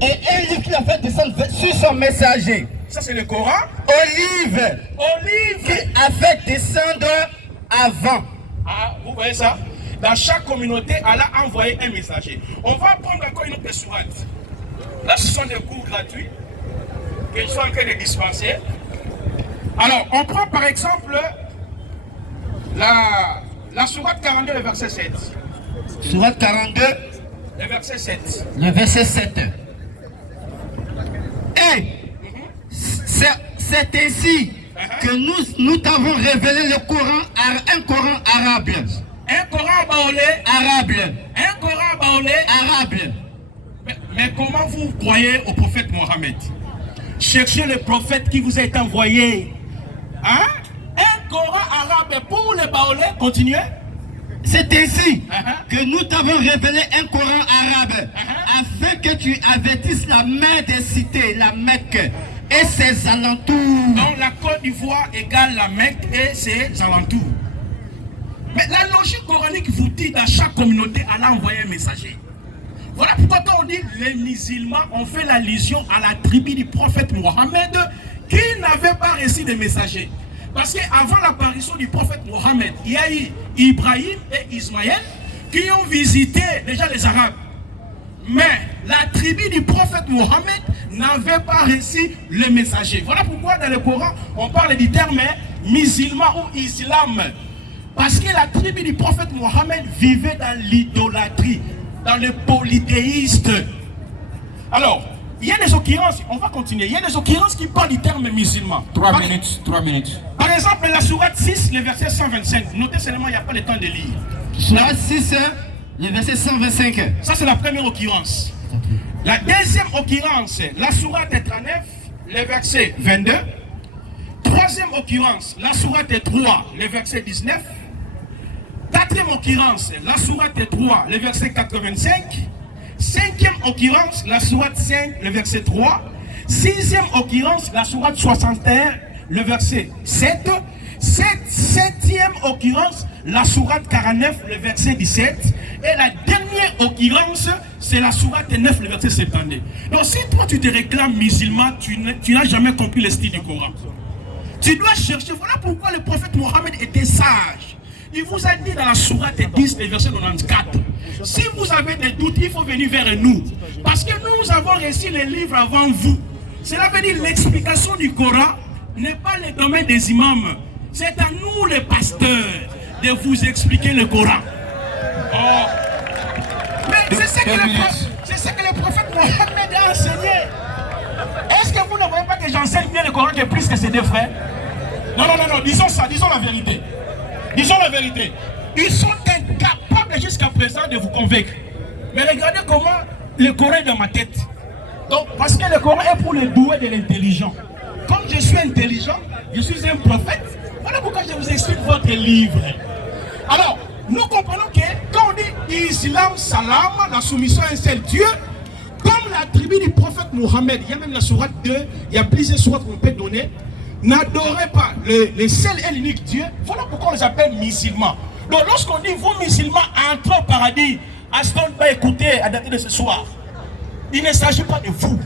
Et un livre qu'il a fait descendre sur son messager. Ça, c'est le Coran. Olive. Olive. Qui a fait descendre avant. Ah, vous voyez ça? Dans chaque communauté, Allah a envoyé un messager. On va prendre encore une autre sourate. Là, ce sont des cours gratuits que je suis en train de dispenser. Alors, on prend par exemple la sourate 42, le verset 7. Sourate 42, le verset 7. Le verset 7. Et c'est ainsi que nous t'avons révélé le Coran, un Coran arabe. Un Coran baoulé arabe. Un Coran baoulé arabe. Mais comment vous croyez au prophète Mohammed? Cherchez le prophète qui vous a été envoyé. Hein? Un Coran arabe pour les baoulés. Continuez. C'est ainsi que nous t'avons révélé un Coran arabe afin que tu avertisses la main des cités, la Mecque et ses alentours. Donc la Côte d'Ivoire égale la Mecque et ses alentours. Mais la logique coranique vous dit dans chaque communauté, Allah a envoyé un messager. Voilà pourquoi quand on dit les musulmans ont fait l'allusion à la tribu du prophète Mohammed qui n'avait pas reçu de messager. Parce qu'avant l'apparition du prophète Mohammed, il y a eu Ibrahim et Ismaël qui ont visité déjà les Arabes. Mais la tribu du prophète Mohammed n'avait pas reçu le messager. Voilà pourquoi dans le Coran, on parle du terme musulman ou islam. Parce que la tribu du prophète Mohammed vivait dans l'idolâtrie, dans le polythéiste. Alors, il y a des occurrences, on va continuer, il y a des occurrences qui parlent du terme musulman. 3 minutes. Par exemple, la sourate 6, le verset 125. Notez seulement, il n'y a pas le temps de lire. Sourate 6, le verset 125. Ça, c'est la première occurrence. La deuxième occurrence, la sourate 39, le verset 22. Troisième occurrence, la sourate 3, le verset 19. Quatrième occurrence, la sourate 3, le verset 85. Cinquième occurrence, la sourate 5, le verset 3. Sixième occurrence, la sourate 61, le verset 7. Septième occurrence, la sourate 49, le verset 17. Et la dernière occurrence, c'est la sourate 9, le verset 72. Donc si toi tu te réclames musulman, tu n'as jamais compris le style du Coran. Tu dois chercher. Voilà pourquoi le prophète Mohammed était sage. Il vous a dit dans la sourate 10, le verset 94. Si vous avez des doutes, il faut venir vers nous. Parce que nous avons reçu les livres avant vous. Cela veut dire l'explication du Coran n'est pas le domaine des imams. C'est à nous les pasteurs de vous expliquer le Coran. Oh. Mais c'est ce que le prophète Mohammed a enseigné. Est-ce que vous ne voyez pas que j'enseigne bien le Coran que plus que ses deux frères? Non, disons ça, disons la vérité. Disons la vérité. Ils sont incapables jusqu'à présent de vous convaincre. Mais regardez comment le Coran est dans ma tête. Donc, parce que le Coran est pour les doués de l'intelligent. Comme je suis intelligent, je suis un prophète. Voilà pourquoi je vous explique votre livre. Alors, nous comprenons que quand on dit Islam, Salam, la soumission à un seul Dieu, comme la tribu du prophète Mohammed, il y a même la sourate 2, il y a plusieurs sourates qu'on peut donner, n'adorez pas le seul et l'unique Dieu. Voilà pourquoi on les appelle musulmans. Donc lorsqu'on dit vous musulmans entrez au paradis, à ce qu'on va écouter à dater de ce soir, il ne s'agit pas de vous.